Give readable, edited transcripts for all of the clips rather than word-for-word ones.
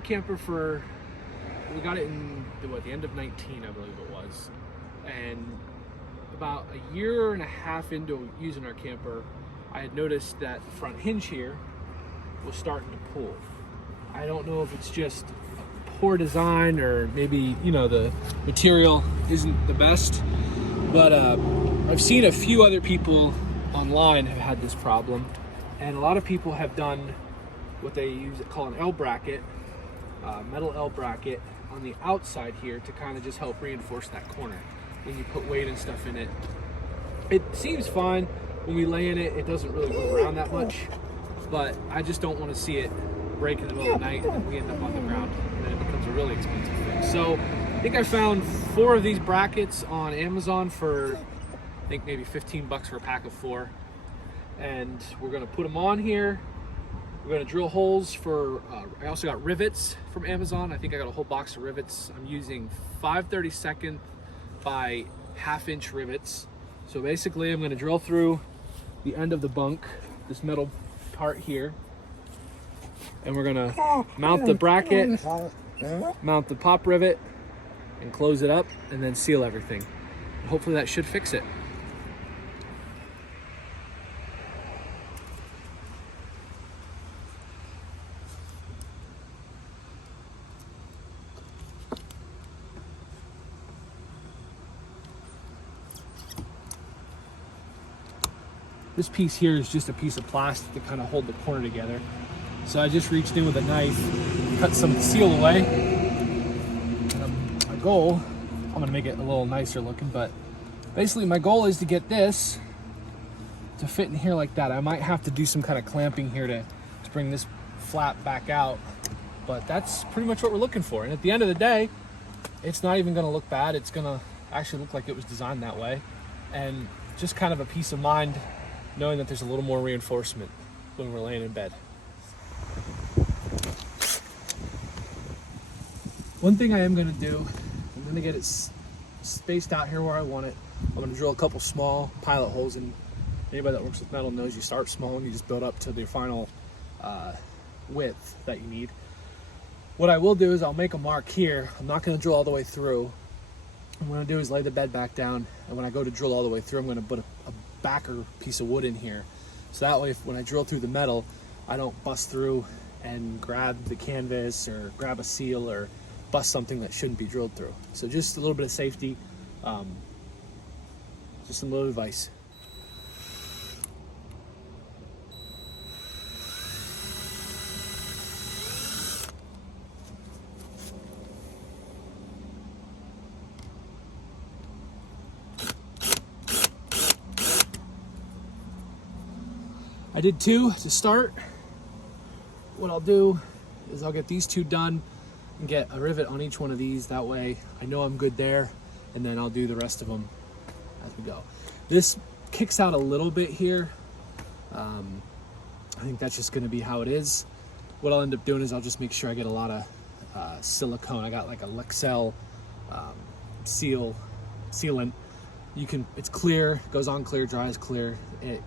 our camper for, we got it in the end of 19, I believe it was. And about a year and a half into using our camper, I had noticed that the front hinge here was starting to pull. I don't know if it's just poor design or maybe, you know, the material isn't the best, but I've seen a few other people online have had this problem, and a lot of people have done what they call an L bracket, metal L bracket on the outside here to kind of just help reinforce that corner. When you put weight and stuff in it, it seems fine. When we lay in it, it doesn't really move around that much, but I just don't want to see it break in the middle of the night and then we end up on the ground and then it becomes a really expensive fix. So I think I found 4 of these brackets on Amazon for, I think maybe 15 bucks for a pack of 4. And we're gonna put them on here. We're gonna drill holes for, I also got rivets from Amazon. I think I got a whole box of rivets. I'm using 5/32 by 1/2 inch rivets. So basically I'm gonna drill through the end of the bunk, this metal part here, and we're gonna mount the bracket, mount the pop rivet, and close it up, and then seal everything. Hopefully that should fix it. This piece here is just a piece of plastic to kind of hold the corner together. So I just reached in with a knife, cut some of the seal away. And my goal, I'm gonna make it a little nicer looking, but basically my goal is to get this to fit in here like that. I might have to do some kind of clamping here to bring this flap back out, but that's pretty much what we're looking for. And at the end of the day, it's not even gonna look bad. It's gonna actually look like it was designed that way. And just kind of a peace of mind knowing that there's a little more reinforcement when we're laying in bed. One thing I am gonna do, I'm gonna get it spaced out here where I want it. I'm gonna drill a couple small pilot holes, and anybody that works with metal knows you start small and you just build up to the final width that you need. What I will do is I'll make a mark here. I'm not gonna drill all the way through. What I'm gonna do is lay the bed back down, and when I go to drill all the way through, I'm gonna put a backer piece of wood in here. So that way, when I drill through the metal, I don't bust through and grab the canvas or grab a seal or bust something that shouldn't be drilled through. So just a little bit of safety, just some little advice. I did 2 to start. What I'll do is I'll get these 2 done and get a rivet on each one of these. That way I know I'm good there, and then I'll do the rest of them as we go. This kicks out a little bit here. I think that's just gonna be how it is. What I'll end up doing is I'll just make sure I get a lot of silicone. I got like a Lexel sealant. It's clear, goes on clear, dries clear. It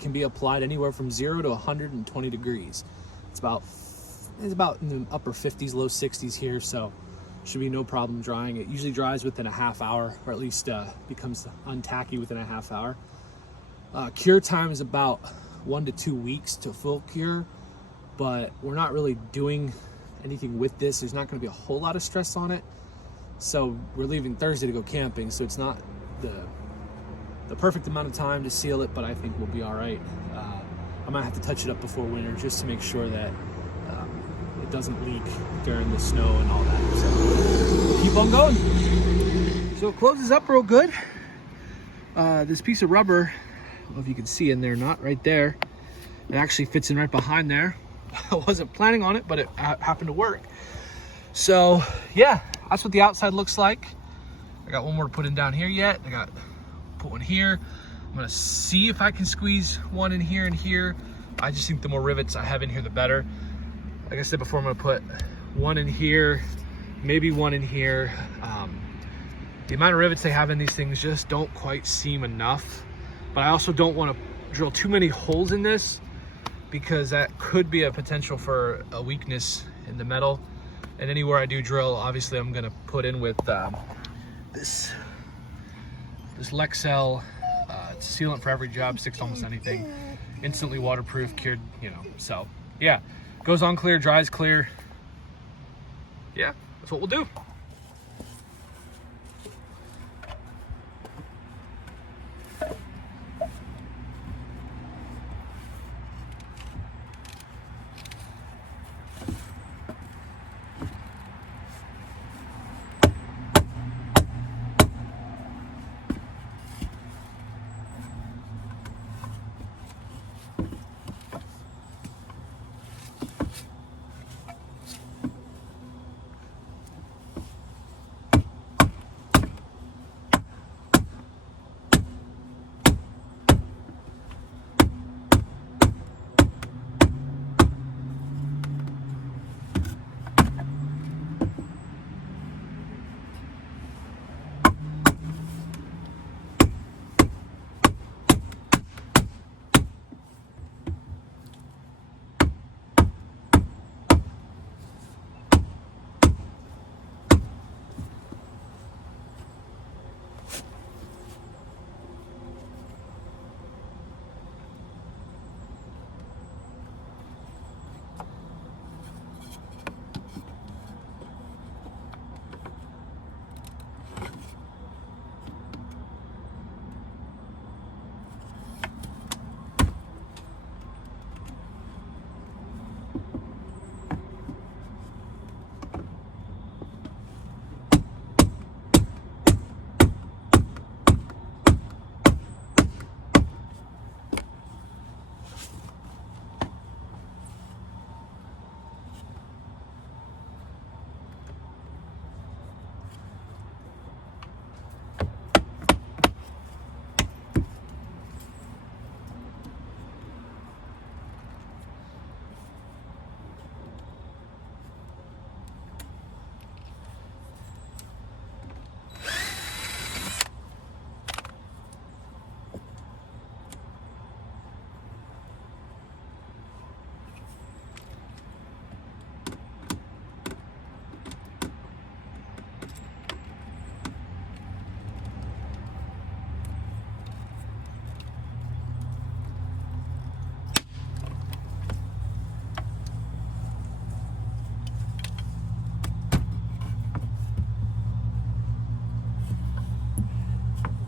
can be applied anywhere from 0 to 120 degrees. It's about in the upper 50s, low 60s here, so should be no problem drying. It usually dries within a half hour, or at least becomes untacky within a half hour. Cure time is about 1 to 2 weeks to full cure, but we're not really doing anything with this. There's not going to be a whole lot of stress on it. So we're leaving Thursday to go camping, so it's not the perfect amount of time to seal it, but I think we'll be all right. I might have to touch it up before winter just to make sure that it doesn't leak during the snow and all that. So we'll keep on going. So it closes up real good. This piece of rubber, I don't know if you can see in there or not, right there. It actually fits in right behind there. I wasn't planning on it, but it happened to work. So yeah, that's what the outside looks like. I got one more to put in down here yet. I got put one here. I'm gonna see if I can squeeze one in here and here. I just think the more rivets I have in here, the better. Like I said before, I'm gonna put one in here, maybe one in here. The amount of rivets they have in these things just don't quite seem enough. But I also don't want to drill too many holes in this, because that could be a potential for a weakness in the metal. And anywhere I do drill, obviously I'm gonna put in with this Lexel sealant for every job, sticks to almost anything. Instantly waterproof, cured, you know. So yeah, goes on clear, dries clear. Yeah, that's what we'll do.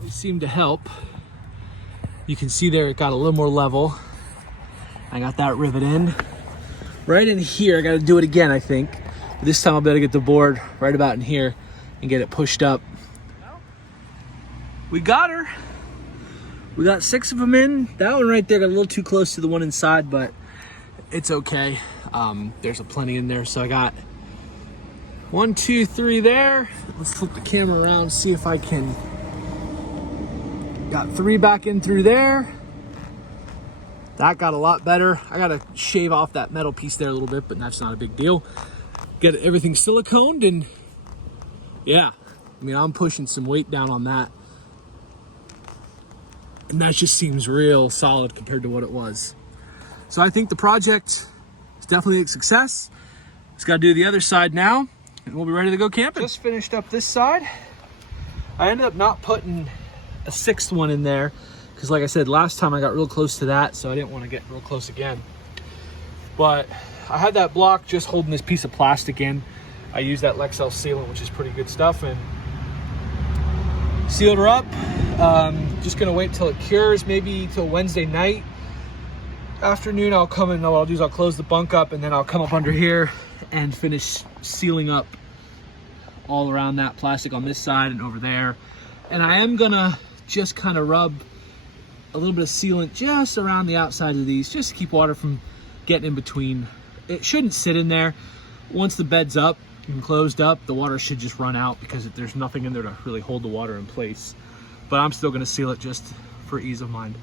Seemed to help. You can see there it got a little more level. I got that rivet in. Right in here, I got to do it again, I think. But this time I'll be able to get the board right about in here and get it pushed up. We got her. We got 6 of them in. That one right there got a little too close to the one inside, but it's okay. There's a plenty in there. So I got 1, 2, 3 there. Let's flip the camera around, see if I can. Got 3 back in through there. That got a lot better. I gotta shave off that metal piece there a little bit, but that's not a big deal. Get everything siliconed, and yeah, I mean, I'm pushing some weight down on that. And that just seems real solid compared to what it was. So I think the project is definitely a success. Just gotta do the other side now, and we'll be ready to go camping. Just finished up this side. I ended up not putting a 6th one in there because, like I said, last time I got real close to that, so I didn't want to get real close again. But I had that block just holding this piece of plastic in. I used that Lexel sealant, which is pretty good stuff, and sealed her up. Just gonna wait till it cures, maybe till Wednesday night afternoon. I'll come in, what I'll do is I'll close the bunk up, and then I'll come up under here and finish sealing up all around that plastic on this side and over there. And I am gonna just kind of rub a little bit of sealant just around the outside of these, just to keep water from getting in between. It shouldn't sit in there. Once the bed's up and closed up, the water should just run out because there's nothing in there to really hold the water in place. But I'm still gonna seal it just for ease of mind.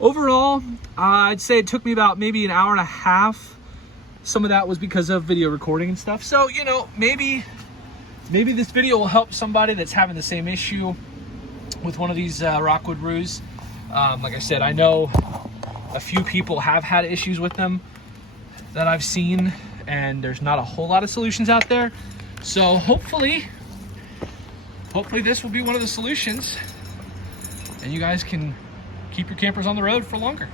Overall, I'd say it took me about maybe an hour and a half. Some of that was because of video recording and stuff. So, you know, maybe this video will help somebody that's having the same issue with one of these Rockwood roos. Like I said, I know a few people have had issues with them that I've seen, and there's not a whole lot of solutions out there. So hopefully this will be one of the solutions, and you guys can keep your campers on the road for longer.